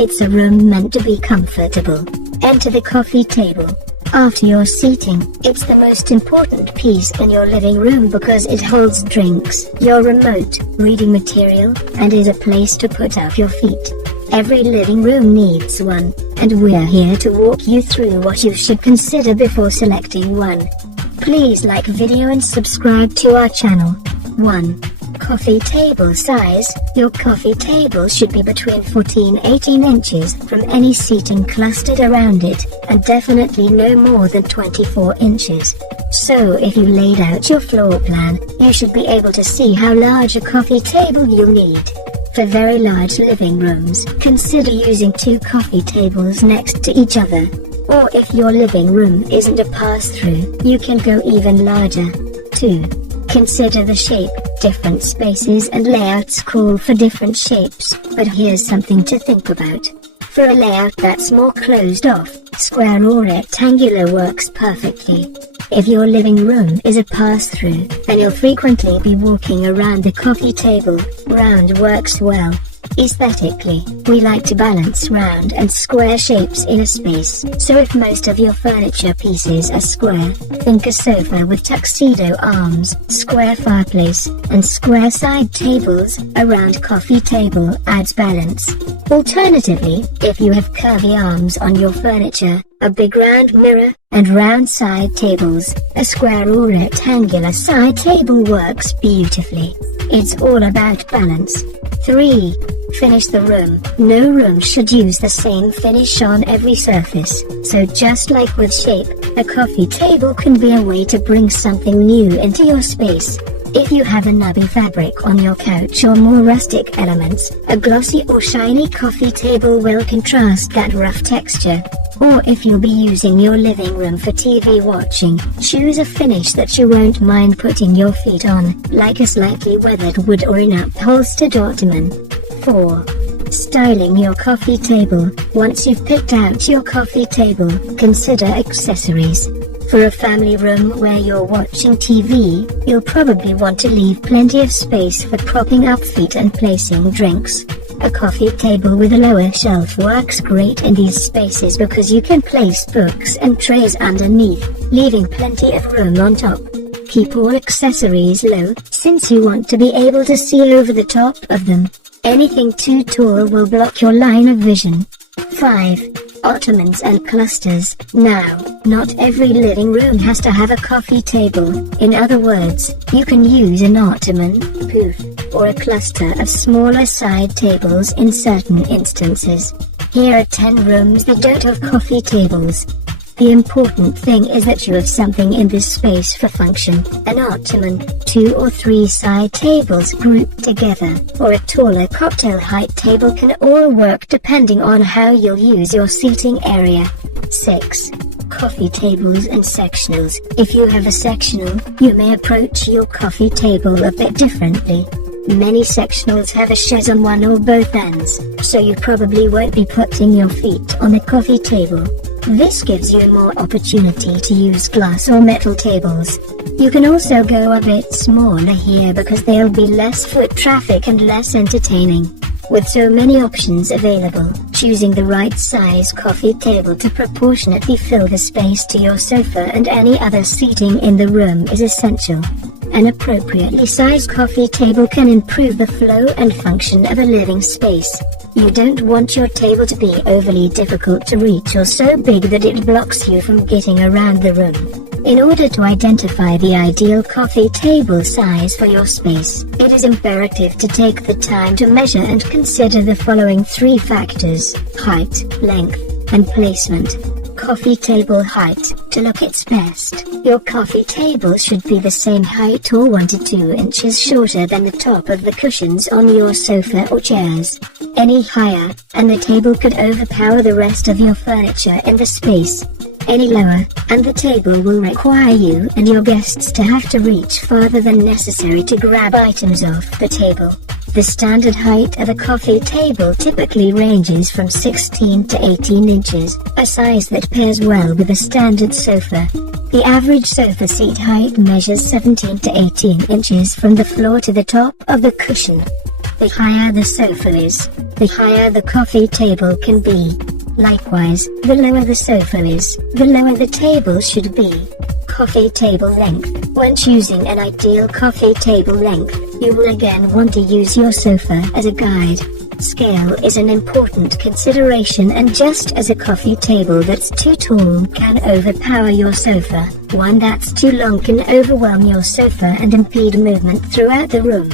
It's a room meant to be comfortable. Enter the coffee table. After your seating, it's the most important piece in your living room because it holds drinks, your remote, reading material, and is a place to put up your feet. Every living room needs one, and we're here to walk you through what you should consider before selecting one. Please like video and subscribe to our channel. 1. Coffee table size. Your coffee table should be between 14-18 inches from any seating clustered around it, and definitely no more than 24 inches. So if you laid out your floor plan, you should be able to see how large a coffee table you'll need. For very large living rooms, consider using 2 coffee tables next to each other. Or if your living room isn't a pass-through, you can go even larger. 2. Consider the shape. Different spaces and layouts call for different shapes, but here's something to think about. For a layout that's more closed off, square or rectangular works perfectly. If your living room is a pass-through, then you'll frequently be walking around the coffee table. Round works well. Aesthetically, we like to balance round and square shapes in a space, so if most of your furniture pieces are square, think a sofa with tuxedo arms, square fireplace, and square side tables. A round coffee table adds balance. Alternatively, if you have curvy arms on your furniture, a big round mirror, and round side tables, a square or rectangular side table works beautifully. It's all about balance. 3. Finish the room. No room should use the same finish on every surface, so just like with shape, a coffee table can be a way to bring something new into your space. If you have a nubby fabric on your couch or more rustic elements, a glossy or shiny coffee table will contrast that rough texture. Or if you'll be using your living room for TV watching, choose a finish that you won't mind putting your feet on, like a slightly weathered wood or an upholstered ottoman. 4. Styling your coffee table. Once you've picked out your coffee table, consider accessories. For a family room where you're watching TV, you'll probably want to leave plenty of space for propping up feet and placing drinks. A coffee table with a lower shelf works great in these spaces because you can place books and trays underneath, leaving plenty of room on top. Keep all accessories low, since you want to be able to see over the top of them. Anything too tall will block your line of vision. 5. Ottomans and clusters. Now, not every living room has to have a coffee table. In other words, you can use an ottoman, poof, or a cluster of smaller side tables in certain instances. Here are 10 rooms that don't have coffee tables. The important thing is that you have something in this space for function. An ottoman, 2 or 3 side tables grouped together, or a taller cocktail height table can all work depending on how you'll use your seating area. 6. Coffee tables and sectionals. If you have a sectional, you may approach your coffee table a bit differently. Many sectionals have a chaise on one or both ends, so you probably won't be putting your feet on the coffee table. This gives you more opportunity to use glass or metal tables. You can also go a bit smaller here because there'll be less foot traffic and less entertaining. With so many options available, choosing the right size coffee table to proportionately fill the space to your sofa and any other seating in the room is essential. An appropriately sized coffee table can improve the flow and function of a living space. You don't want your table to be overly difficult to reach or so big that it blocks you from getting around the room. In order to identify the ideal coffee table size for your space, it is imperative to take the time to measure and consider the following 3 factors: height, length, and placement. Coffee table height. To look its best, your coffee table should be the same height or 1 to 2 inches shorter than the top of the cushions on your sofa or chairs. Any higher, and the table could overpower the rest of your furniture in the space. Any lower, and the table will require you and your guests to have to reach farther than necessary to grab items off the table. The standard height of a coffee table typically ranges from 16 to 18 inches, a size that pairs well with a standard sofa. The average sofa seat height measures 17 to 18 inches from the floor to the top of the cushion. The higher the sofa is, the higher the coffee table can be. Likewise, the lower the sofa is, the lower the table should be. Coffee table length. When choosing an ideal coffee table length, you will again want to use your sofa as a guide. Scale is an important consideration, and just as a coffee table that's too tall can overpower your sofa, one that's too long can overwhelm your sofa and impede movement throughout the room.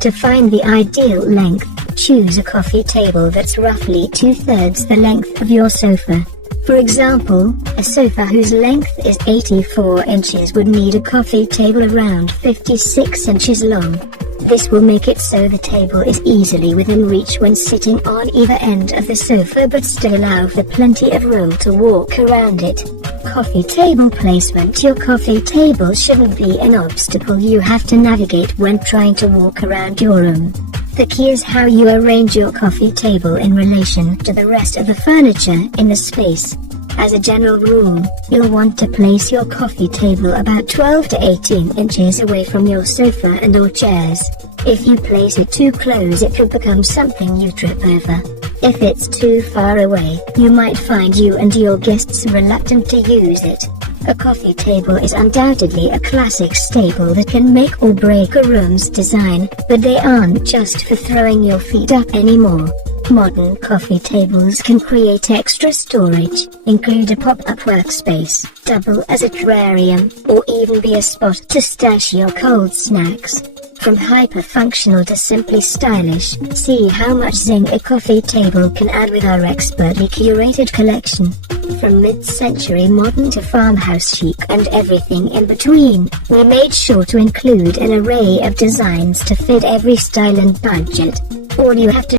To find the ideal length, choose a coffee table that's roughly 2/3 the length of your sofa. For example, a sofa whose length is 84 inches would need a coffee table around 56 inches long. This will make it so the table is easily within reach when sitting on either end of the sofa, but still allow for plenty of room to walk around it. Coffee table placement. Your coffee table shouldn't be an obstacle you have to navigate when trying to walk around your room. The key is how you arrange your coffee table in relation to the rest of the furniture in the space. As a general rule, you'll want to place your coffee table about 12 to 18 inches away from your sofa and or chairs. If you place it too close, it could become something you trip over. If it's too far away, you might find you and your guests reluctant to use it. A coffee table is undoubtedly a classic staple that can make or break a room's design, but they aren't just for throwing your feet up anymore. Modern coffee tables can create extra storage, include a pop-up workspace, double as a terrarium, or even be a spot to stash your cold snacks. From hyper-functional to simply stylish, see how much zing a coffee table can add with our expertly curated collection. From mid-century modern to farmhouse chic and everything in between, we made sure to include an array of designs to fit every style and budget. All you have to